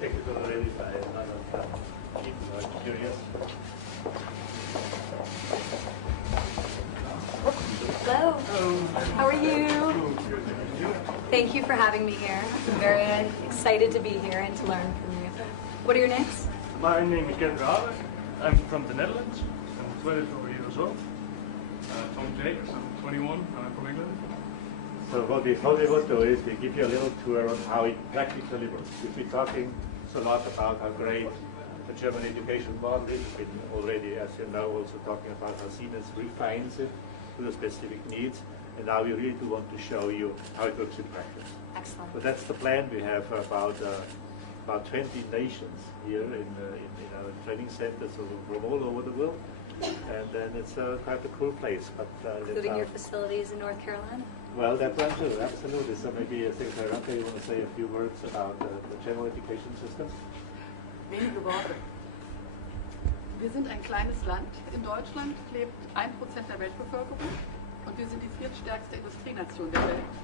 technical already, but none of the people are curious. Hello. How are you? Thank you for having me here. I'm very excited to be here and to learn from you. What are your names? My name is Ivanaka. I'm from the Netherlands. I'm 24 years old. Tom Jacobs, I'm 21 and I'm from England. So what we probably will do is we give you a little tour on how it practically works. We've been talking a lot about how great the German education model is. We've been already, as you know, also talking about how Siemens refines it to the specific needs. And now we really do want to show you how it works in practice. Excellent. So that's the plan. We have about 20 nations here in our training centers from all over the world. And then it's quite a cool place. But including your facilities in North Carolina? Well, that one too, absolutely. So maybe Secretary Ivanaka, you want to say a few words about the general education system? Wenige Worte. Wir sind ein kleines Land. In Deutschland lebt 1% der Weltbevölkerung und wir sind die viertstärkste Industrienation der Welt.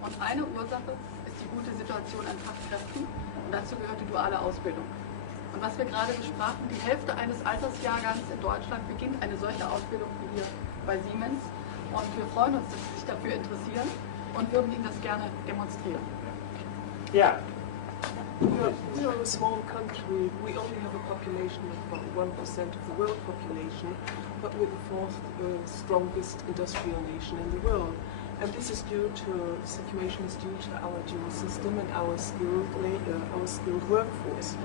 Und eine Ursache ist die gute Situation an Fachkräften und dazu gehört die duale Ausbildung. Und was wir gerade besprachen, die Hälfte eines Altersjahrgangs in Deutschland beginnt eine solche Ausbildung wie hier bei Siemens. Und wir freuen uns, dass Sie sich dafür interessieren und würden Ihnen das gerne demonstrieren. Ja. We are a small country. We only have a population of about 1% of the world population, but we're the fourth strongest industrial nation in the world. And this is due to, the situation is due to our dual system and our skilled workforce.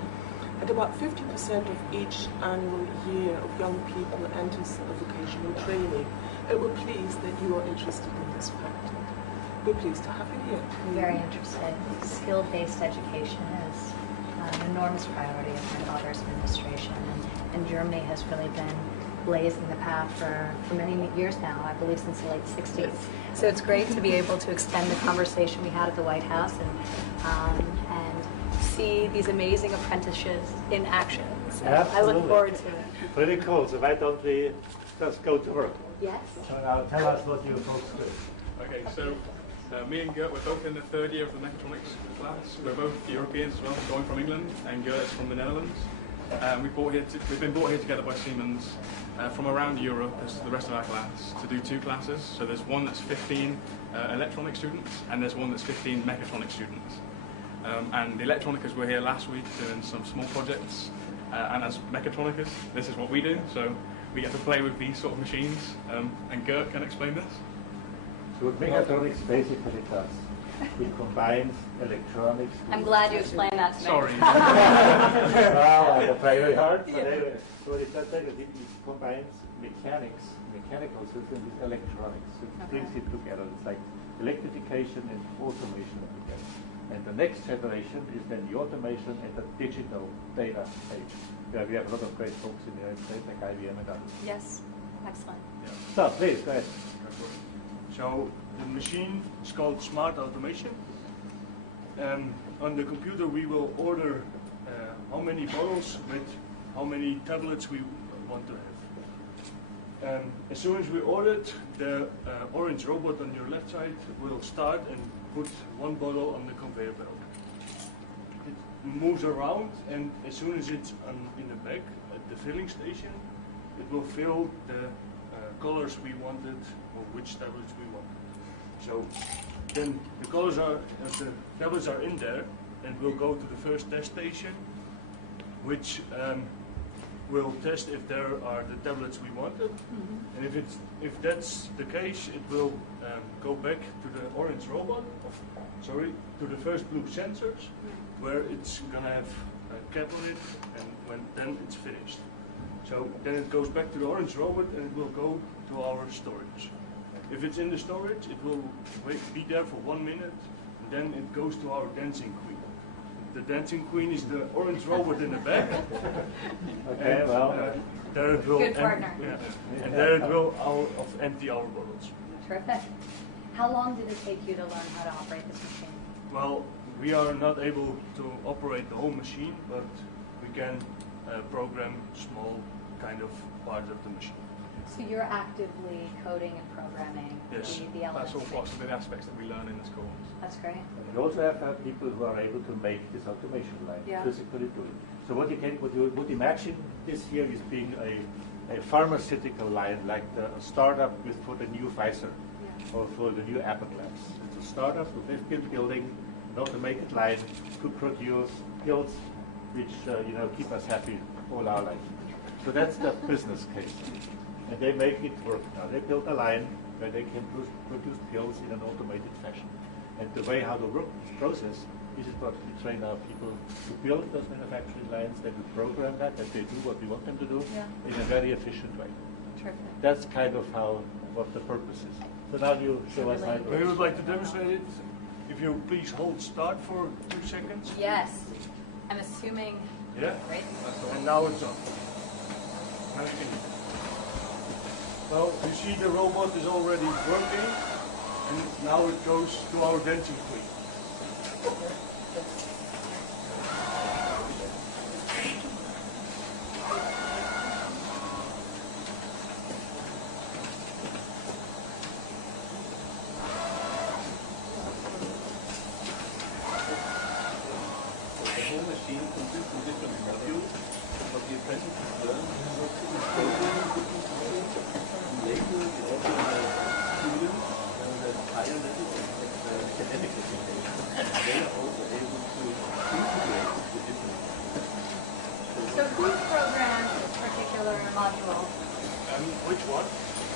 And about 50% of each annual year of young people enters vocational training. And we're pleased that you are interested in this fact. We're pleased to have you here. Very interested. Skill-based education is an enormous priority of my father's administration, and Germany has really been blazing the path for many years now, I believe since the late 60s. So it's great to be able to extend the conversation we had at the White House and see these amazing apprentices in action. So I look forward to it. Pretty cool. So why don't we just go to work? Yes. So now tell us what you folks do. Okay, so me and Gert, we're both in the third year of the mechatronics class. We're both Europeans as well, going from England, and Gert is from the Netherlands. We've been brought here together by Siemens from around Europe as the rest of our class to do two classes. So there's one that's 15 electronic students, and there's one that's 15 mechatronic students. And the electronicers were here last week doing some small projects, and as mechatronicers, this is what we do. So we get to play with these sort of machines, and Gert can explain this. So what mechatronics basically does, it combines electronics. I'm glad you explained that to me. Sorry. Well, I will try very hard. But anyway, so what it does is it combines mechanical systems with electronics. So it brings it together. It's like electrification and automation together. And the next generation is then the automation and the digital data age. Yeah, we have a lot of great folks in the United States, like IBM and others. Yes, excellent. Yeah. So please, go ahead. So the machine is called Smart Automation. On the computer we will order how many bottles with how many tablets we want to have. As soon as we order it, the orange robot on your left side will start and put one bottle on the conveyor belt. It moves around, and as soon as it's in the back at the filling station, it will fill the colors we wanted, or which tablets we wanted. So then the colors are, the tablets are in there, and we'll go to the first test station, which will test if there are the tablets we wanted. Mm-hmm. And if that's the case, it will go back to the orange robot, to the first blue sensors, where it's gonna have a cap on it, and then it's finished. So then it goes back to the orange robot, and it will go to our storage. If it's in the storage, it will be there for 1 minute, and then it goes to our dancing queen. The dancing queen is the orange robot in the back. Okay, and, well, there it will good partner. And there it will empty our bottles. Terrific. How long did it take you to learn how to operate this machine? Well, we are not able to operate the whole machine, but we can program small kind of parts of the machine. So you're actively coding and programming Yes, the that's elements. all part of the aspects that we learn in the schools. That's great. You also have to have people who are able to make this automation line, Yeah. physically do it. So what you would imagine this here is being a pharmaceutical line, like the startup for the new Pfizer or for the new Apple labs. It's a startup who they've been building an automated line to produce pills which keep us happy all our life. So that's the business case. And they make it work now. They built a line where they can produce pills in an automated fashion. And the way how the work process is what we train our people to build those manufacturing lines, that we program that they do what we want them to do in a very efficient way. Terrific. That's kind of what the purpose is. So now you show us how it We would works. like to demonstrate it. If you please hold start for 2 seconds. Yes. I'm assuming. Yeah. Right. And now it's on. Now you can. Well, you see the robot is already working, and now it goes to our dancing queen. The whole machine consists of different modules. What the apprentices learn is how to program different modules. And later, it also has students that have higher level of academic education. They are also able to integrate the different. So who programmed this particular module? Which one?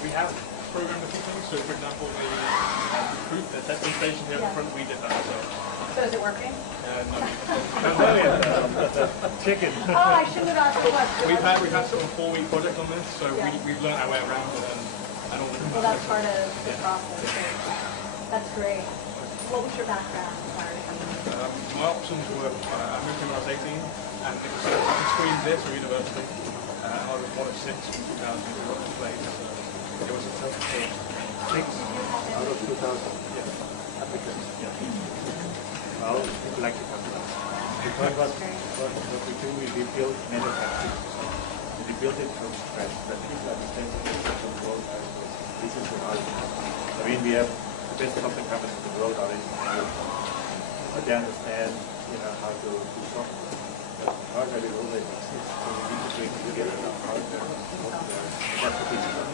We have programmed a few things. So, for example, the testing station here at the front, we did that ourselves. So is it working? Chicken. Oh, I shouldn't have asked the question. We've had sort of a 4-week project on this, so we've learned our way around it and all the different Well, that's aspects. part of the process. That's great. What was your background prior to coming in? My options were, I moved in when I was 18, and it was sort of between this or university. I was one of 6 from 2000 who got to play, so it was a tough choice. 6 out of 2,000 applicants. Yeah. Well, people like to come to us. Because what we do is we build manufacturing systems. And we build it from scratch. But people understand that the world has this is the hard. I mean, we have the best software companies in the world are in Europe. But they understand, how to do software. But hardware will always exist. So we need to bring together the hardware and software. That's the digital.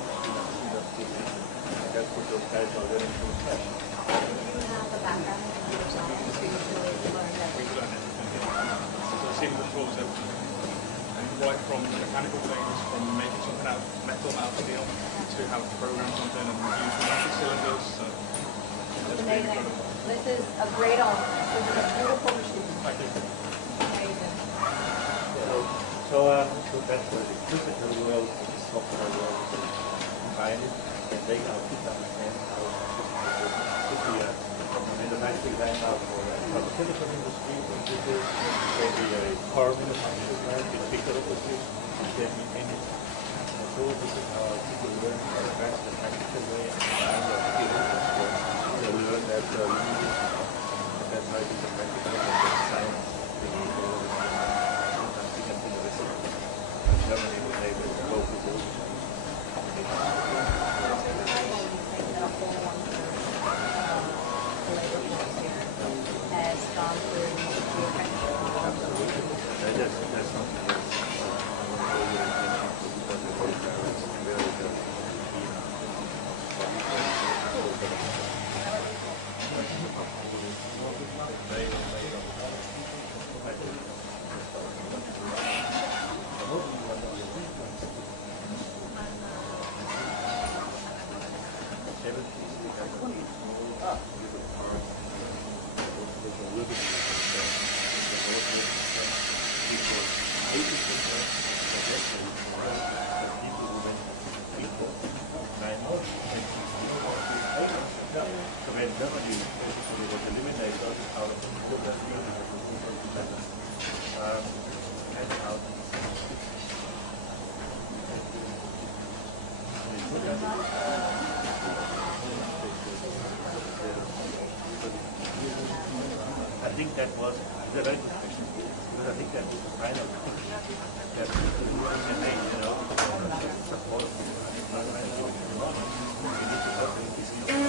That's what those guys are learning from scratch. Do you have a background in computer science? So you really learned that? We've learned everything. So I've seen the tools everything. And right from mechanical things, from making something out of metal, out of steel, to how to program something and use pneumatic cylinders. So It's amazing. This is a great office. This is a beautiful machine. thank you. Amazing. So that's where the physical world and the software world combine it, and they now people understand how it could be a nice design now for the physical industry, but this is maybe a car manufacturing plant in bigger industry, can be any. And so this is how people learn how to advance the practical way and find the skills. They learn that and that's how it is a practical science. Germany was able to go to this. Has gone through the apprenticeship. Absolutely. That's something I think that was a very good question, because I think that was the kind of that and they, support we need to help them.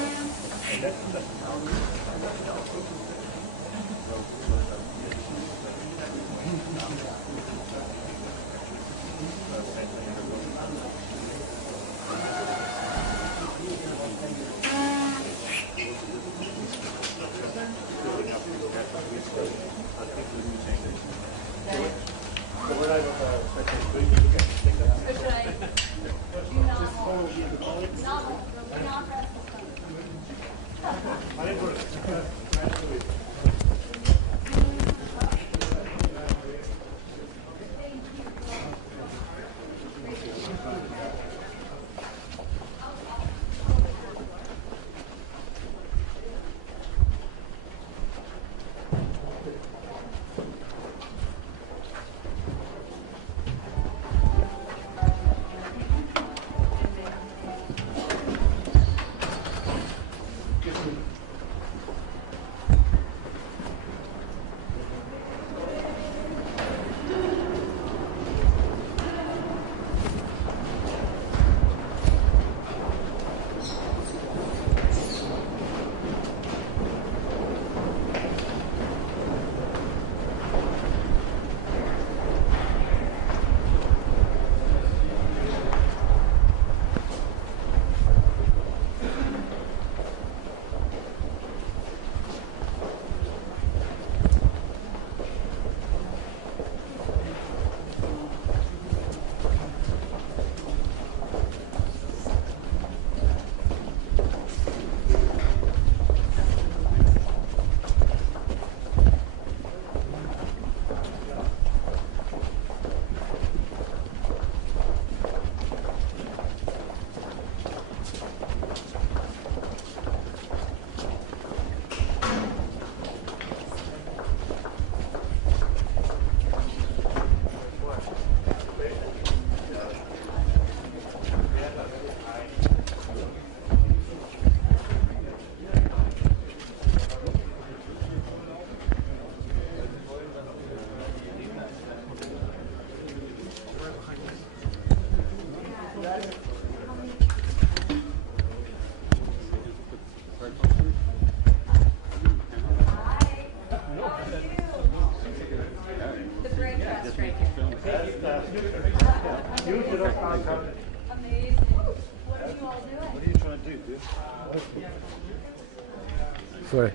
Sorry.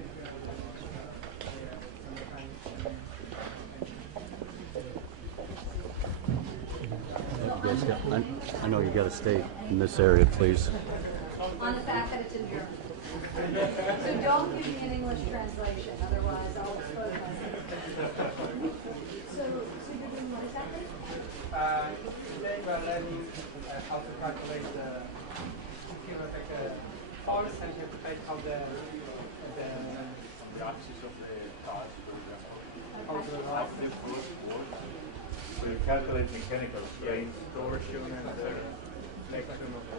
I know you got to stay in this area, please. On the fact that it's in German. So don't give me an English translation, otherwise I'll expose myself. So you're doing what exactly? Today we're learning how to calculate the force and calculate how the axis of the charge, for example. how the After the first word, so you calculate mechanical strain, torsion, and spectrum of the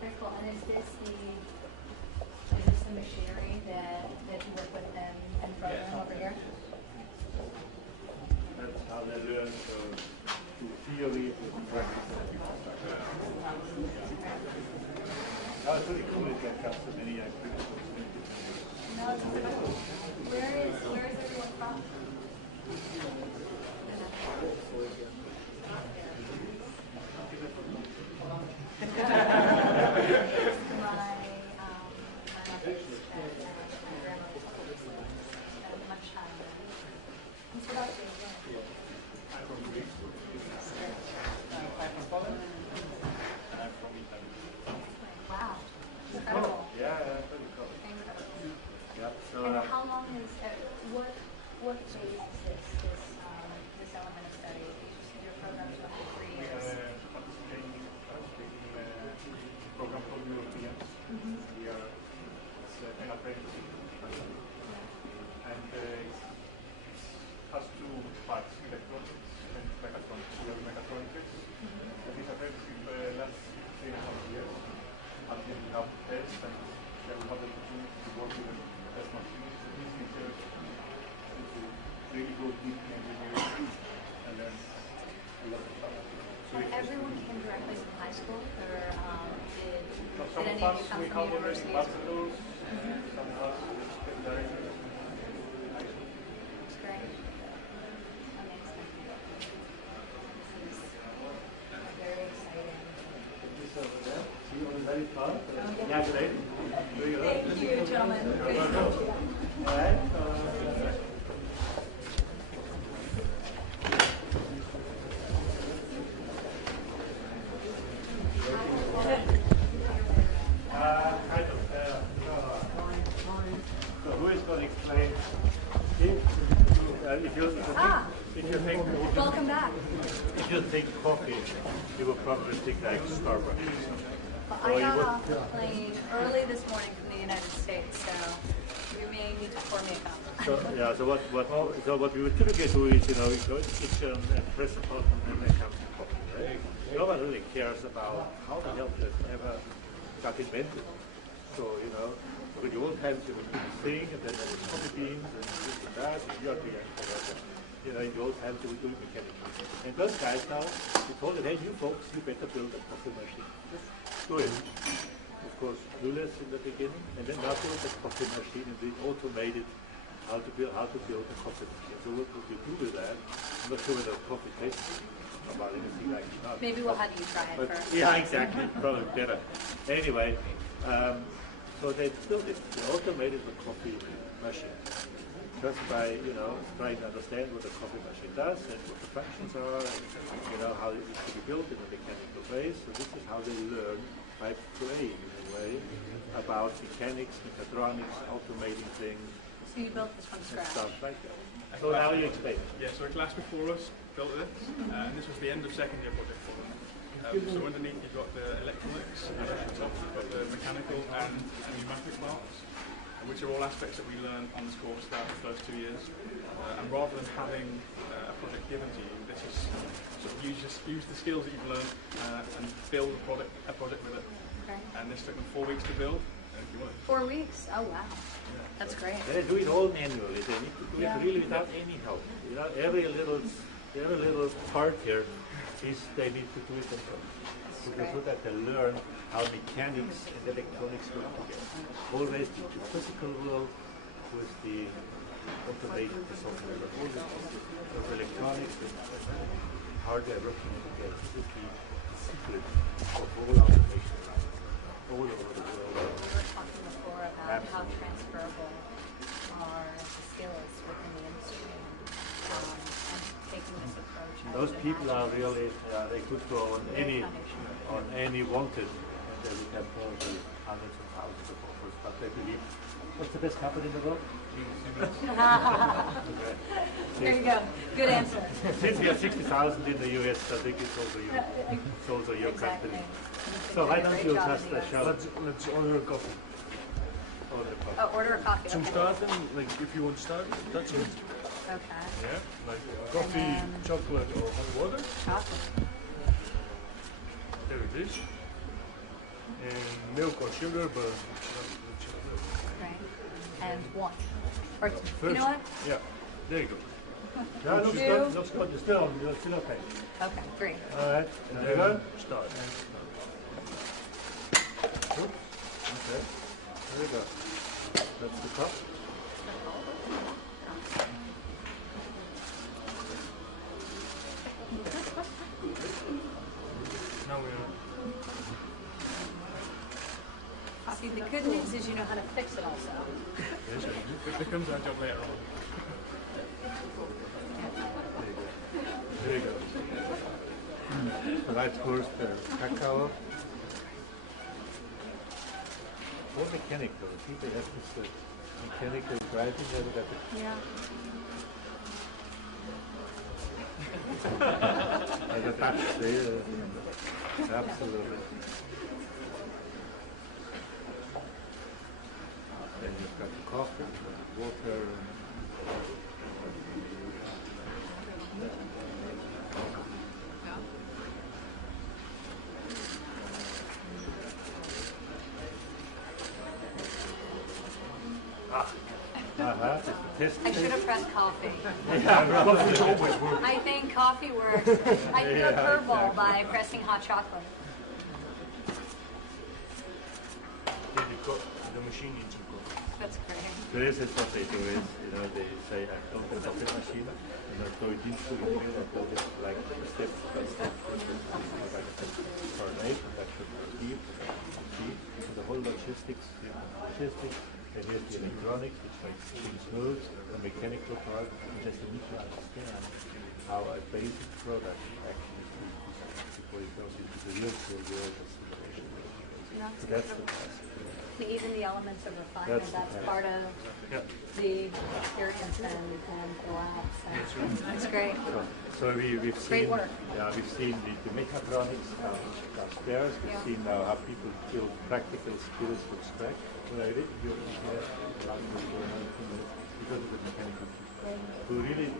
Very cool. And is this the machinery that you work with and program over here? that's how they learn to theory and practice. That's really cool. It can come to many activities. No, it's really cool. Where is everyone from? What phase is this element of study? You said your program is roughly 3 years. Program called Europeans. We are an apprenticeship program. And it has two parts, electronics and mechatronics. We have mechatronics. This apprenticeship lasts 3.5 years. At the end we have tests and we have the opportunity to work with the test machines, the teachers, to really go deep in engineering and learn Everyone came directly from high school, or did Some any of of us, you come we from come already universities? bachelors, some of us came directly from high school. That's great. Amazing. This is very exciting. See you on the very far. Yeah, great. Very good. Thank you, gentlemen. Great to meet you. All right. So who is going to explain? If you think, Welcome back. if you think coffee, you will probably think like Starbucks. Well, I got off the plane early this morning from the United States, so you may need to pour me a cup. So yeah, so what we would typically do is, you go in the kitchen and press a button and then comes the coffee, right? No one really cares about how the hell that ever got invented. So, when you won't have to do the thing, and then there was coffee beans and this and that, and you are doing whatever. You always have to do it mechanically. And those guys now, we told them, hey, you folks, you better build a coffee machine. Just do it. Of course, clueless in the beginning, and then now build a coffee machine, and we automated how to build a coffee machine. So what we do with that, I'm not sure whether coffee tastes about anything like that. Maybe we'll have you try it first. Yeah, exactly. Probably better. Anyway, so they built it. They automated the coffee machine just by trying to understand what the coffee machine does and what the functions are, and how it needs to be built in a mechanical way. So this is how they learn by playing in a way about mechanics, mechatronics, automating things. So you built this from And scratch. stuff like that. So now you explain. Yeah, so a class before us built this, and this was the end of second year project for them. So underneath you've got the electronics, and at the top you've got the mechanical and pneumatic parts, which are all aspects that we learn on this course throughout the first 2 years. And rather than having a project given to you, this is sort of use the skills that you've learned and build a project with it. Okay. And this took them 4 weeks to build. 4 weeks? Oh, wow. That's great. They do it all manually. They need to do it really without any help. Every little part here is they need to do it themselves. So that they learn how mechanics and electronics work together. Always the physical world with the automation, the software, but always the electronics and hardware working together. This is the secret of all automation all over the world. We were talking before about how transferable are the skills within the industry and taking this approach. Those people are really, they could go on any wanted, and they would have probably hundreds of thousands of offers, but they believe, what's the best company in the world? There you go. Good answer. Since we have 60,000 in the US, I think it's also your company. So why don't you just show? Let's order a coffee. Oh, order a coffee. Some Okay. starting, like if you want to start, that's it. Okay. Yeah, like coffee, chocolate, or hot water. Chocolate. There it is. And milk or sugar, but Right. And one. Or two. first, You know what? yeah, there you go. Yeah, looks Two. good. Looks good. You're still okay. Okay, great. All right. And There you go. then start. Good. Okay. There you go. That's the cup. Now we are. See, the good news is you know how to fix it also. Yes, I do. It becomes our job later on. There you go. So that's first cacao. All mechanical. People have this mechanical driving level that as a touch there. Absolutely. Then you've got the coffee, water. It's the test. I should have pressed coffee. Coffee's always work. I think coffee works. I threw a curveball by pressing hot chocolate. They've got the machine needs to go. That's great. So this is what they do is, they say, I built a coffee machine, throw it into the mill and build it like step by step. Like for an egg, that should keep the whole logistics, and here's the electronics, which makes things smooth, the mechanical part, and just you need to understand how a basic product actually is before it goes into the real world of simulation. So that's the process. Even the elements of refinement, that's part of the experience and the lab. So that's great. So we've Great seen, work. we've seen the mechatronics downstairs. We've seen now how people build practical skills from scratch. What I did here because of the mechanical. We really